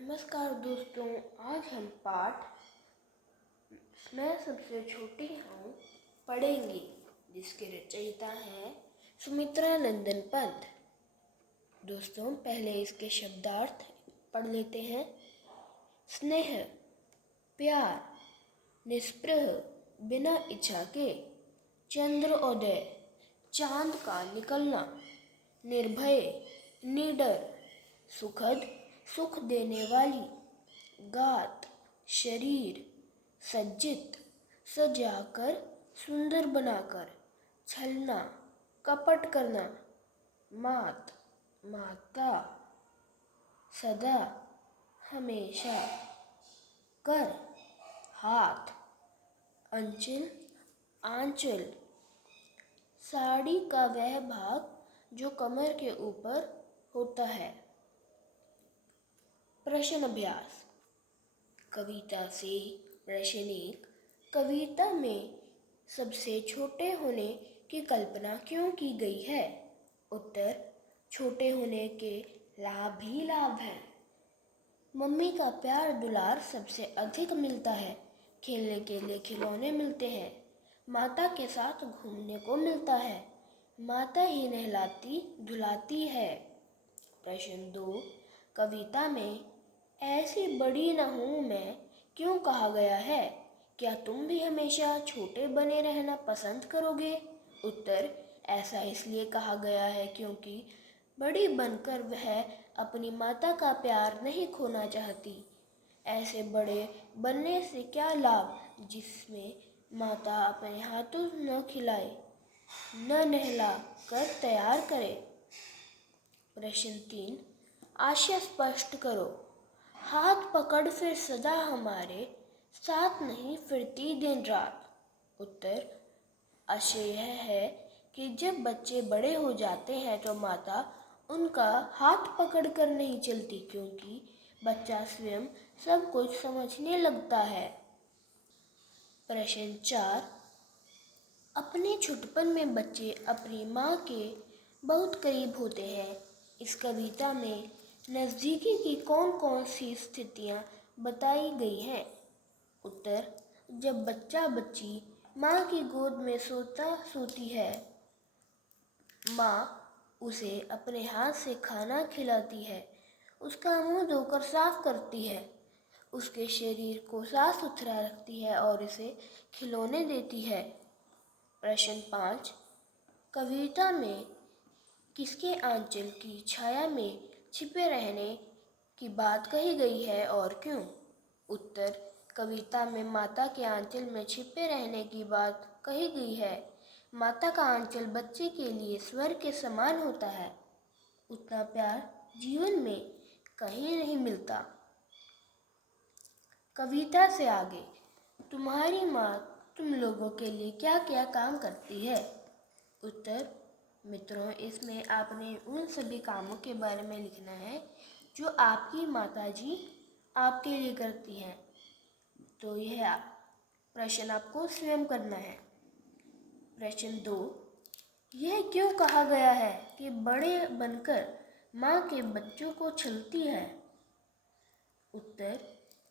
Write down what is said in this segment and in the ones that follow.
नमस्कार दोस्तों, आज हम पाठ मैं सबसे छोटी हूँ पढ़ेंगे, जिसके रचयिता हैं सुमित्रा नंदन पंत। दोस्तों, पहले इसके शब्दार्थ पढ़ लेते हैं। स्नेह, प्यार, निस्पृह, बिना इच्छा के, चंद्रोदय, चांद का निकलना, निर्भय, निडर, सुखद, सुख देने वाली, गात, शरीर, सज्जित, सजाकर, सुंदर बनाकर, छलना, कपट करना, मात, माता, सदा, हमेशा, कर, हाथ, अंचल, आंचल, साड़ी का वह भाग जो कमर के ऊपर होता है। प्रश्न अभ्यास। कविता से प्रश्न 1। कविता में सबसे छोटे होने की कल्पना क्यों की गई है? उत्तर, छोटे होने के लाभ ही लाभ हैं। मम्मी का प्यार दुलार सबसे अधिक मिलता है। खेलने के लिए खिलौने मिलते हैं। माता के साथ घूमने को मिलता है। माता ही नहलाती धुलाती है। प्रश्न 2। कविता में ऐसी बड़ी न हूँ मैं क्यों कहा गया है? क्या तुम भी हमेशा छोटे बने रहना पसंद करोगे? उत्तर, ऐसा इसलिए कहा गया है क्योंकि बड़ी बनकर वह अपनी माता का प्यार नहीं खोना चाहती। ऐसे बड़े बनने से क्या लाभ जिसमें माता अपने हाथों न खिलाए, न नहला कर तैयार करे। प्रश्न 3। आशय स्पष्ट करो। हाथ पकड़ फिर सदा हमारे साथ नहीं फिरती दिन रात। उत्तर, आशय यह है कि जब बच्चे बड़े हो जाते हैं तो माता उनका हाथ पकड़कर नहीं चलती, क्योंकि बच्चा स्वयं सब कुछ समझने लगता है। प्रश्न 4। अपने छुटपन में बच्चे अपनी माँ के बहुत करीब होते हैं। इस कविता में नज़दीकी की कौन कौन सी स्थितियाँ बताई गई हैं? उत्तर, जब बच्चा बच्ची माँ की गोद में सोती है, माँ उसे अपने हाथ से खाना खिलाती है, उसका मुंह धोकर साफ करती है, उसके शरीर को साफ सुथरा रखती है और इसे खिलौने देती है। प्रश्न 5। कविता में किसके आंचल की छाया में छिपे रहने की बात कही गई है और क्यों? उत्तर, कविता में माता के आंचल में छिपे रहने की बात कही गई है। माता का आंचल बच्चे के लिए स्वर्ग के समान होता है। उतना प्यार जीवन में कहीं नहीं मिलता। कविता से आगे, तुम्हारी माँ तुम लोगों के लिए क्या क्या काम करती है? उत्तर, मित्रों, इसमें आपने उन सभी कामों के बारे में लिखना है जो आपकी माताजी आपके लिए करती हैं। तो यह प्रश्न आपको स्वयं करना है। प्रश्न 2। यह क्यों कहा गया है कि बड़े बनकर माँ के बच्चों को छलती है? उत्तर,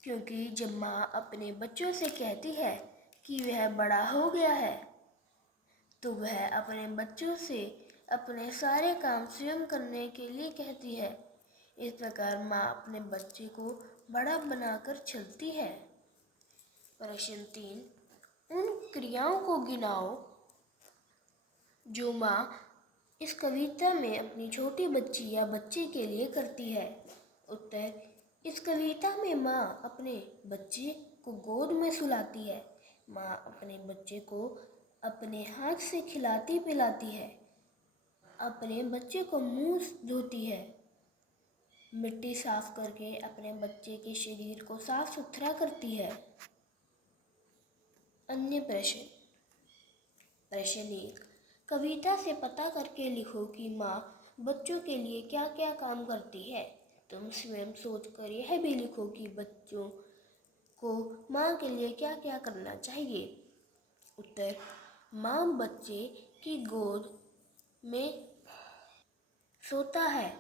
क्योंकि जब माँ अपने बच्चों से कहती है कि वह बड़ा हो गया है, तो वह अपने बच्चों से अपने सारे काम स्वयं करने के लिए कहती है। इस प्रकार माँ अपने बच्चे को बड़ा बनाकर छलती है। प्रश्न 3। उन क्रियाओं को गिनाओ जो माँ इस कविता में अपनी छोटी बच्ची या बच्चे के लिए करती है। उत्तर, इस कविता में माँ अपने बच्चे को गोद में सुलाती है। माँ अपने बच्चे को अपने हाथ से खिलाती पिलाती है, अपने बच्चे को मुंह धोती है, मिट्टी साफ करके अपने बच्चे के शरीर को साफ सुथरा करती है। अन्य प्रश्न। प्रश्न 1। कविता से पता करके लिखो कि माँ बच्चों के लिए क्या क्या काम करती है। तुम स्वयं सोचकर यह भी लिखो कि बच्चों को माँ के लिए क्या क्या करना चाहिए। उत्तर, माँ बच्चे की गोद में सोता है,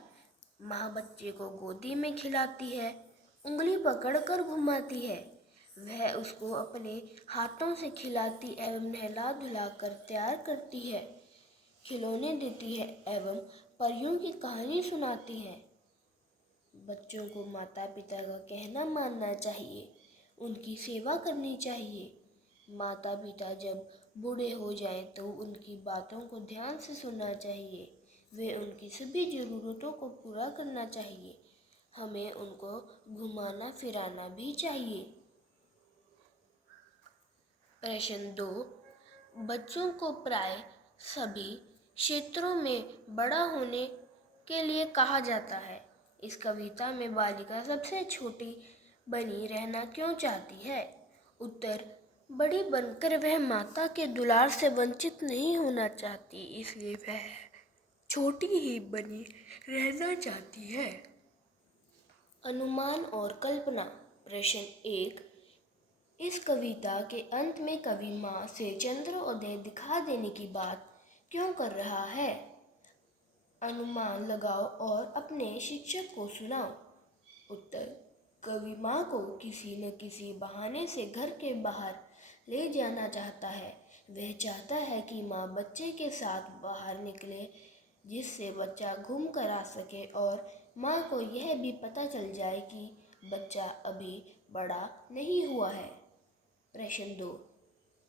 माँ बच्चे को गोदी में खिलाती है, उंगली पकड़कर घुमाती है। वह उसको अपने हाथों से खिलाती एवं नहला धुलाकर तैयार करती है, खिलौने देती है एवं परियों की कहानी सुनाती है। बच्चों को माता पिता का कहना मानना चाहिए, उनकी सेवा करनी चाहिए। माता पिता जब बूढ़े हो जाएं तो उनकी बातों को ध्यान से सुनना चाहिए। वे उनकी सभी ज़रूरतों को पूरा करना चाहिए। हमें उनको घुमाना फिराना भी चाहिए। प्रश्न 2। बच्चों को प्राय सभी क्षेत्रों में बड़ा होने के लिए कहा जाता है। इस कविता में बालिका सबसे छोटी बनी रहना क्यों चाहती है? उत्तर, बड़ी बनकर वह माता के दुलार से वंचित नहीं होना चाहती, इसलिए वह छोटी ही बनी रहना चाहती है। अनुमान और कल्पना। प्रश्न 1। इस कविता के अंत में कवि माँ से चंद्रोदय दिखा देने की बात क्यों कर रहा है? अनुमान लगाओ और अपने शिक्षक को सुनाओ। उत्तर, कवि माँ को किसी न किसी बहाने से घर के बाहर ले जाना चाहता है। वह चाहता है कि माँ बच्चे के साथ बाहर निकले, जिससे बच्चा घूम कर आ सके और माँ को यह भी पता चल जाए कि बच्चा अभी बड़ा नहीं हुआ है। प्रश्न 2।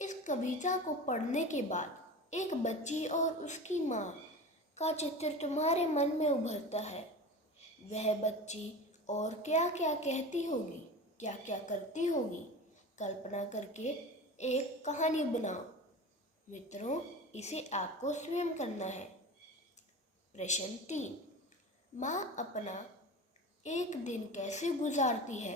इस कविता को पढ़ने के बाद एक बच्ची और उसकी माँ का चित्र तुम्हारे मन में उभरता है। वह बच्ची और क्या क्या कहती होगी, क्या क्या करती होगी? कल्पना करके एक कहानी बनाओ। मित्रों, इसे आपको स्वयं करना है। प्रश्न 3। माँ अपना एक दिन कैसे गुजारती है?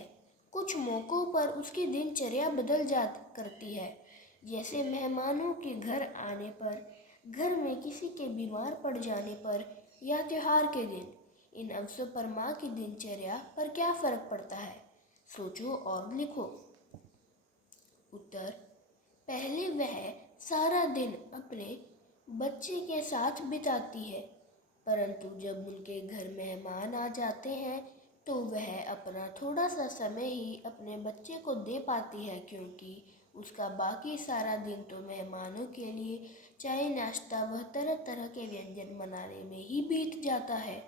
कुछ मौक़ों पर उसकी दिनचर्या बदल जाती करती है, जैसे मेहमानों के घर आने पर, घर में किसी के बीमार पड़ जाने पर या त्योहार के दिन। इन अवसरों पर माँ की दिनचर्या पर क्या फ़र्क पड़ता है? सोचो और लिखो। उत्तर, पहले वह सारा दिन अपने बच्चे के साथ बिताती है, परंतु जब उनके घर मेहमान आ जाते हैं तो वह अपना थोड़ा सा समय ही अपने बच्चे को दे पाती है, क्योंकि उसका बाकी सारा दिन तो मेहमानों के लिए चाय नाश्ता व तरह तरह के व्यंजन बनाने में ही बीत जाता है।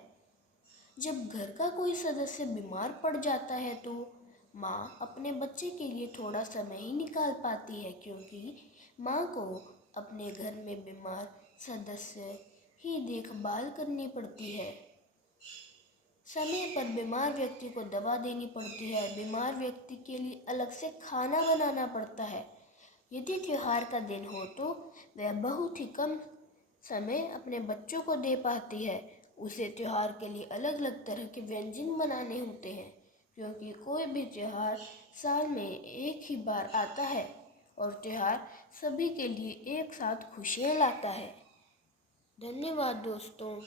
जब घर का कोई सदस्य बीमार पड़ जाता है तो माँ अपने बच्चे के लिए थोड़ा समय ही निकाल पाती है, क्योंकि माँ को अपने घर में बीमार सदस्य ही देखभाल करनी पड़ती है। समय पर बीमार व्यक्ति को दवा देनी पड़ती है, बीमार व्यक्ति के लिए अलग से खाना बनाना पड़ता है। यदि त्योहार का दिन हो तो वह बहुत ही कम समय अपने बच्चों को दे पाती है। उसे त्योहार के लिए अलग अलग तरह के व्यंजन बनाने होते हैं, क्योंकि कोई भी त्योहार साल में एक ही बार आता है और त्योहार सभी के लिए एक साथ खुशियाँ लाता है। धन्यवाद दोस्तों।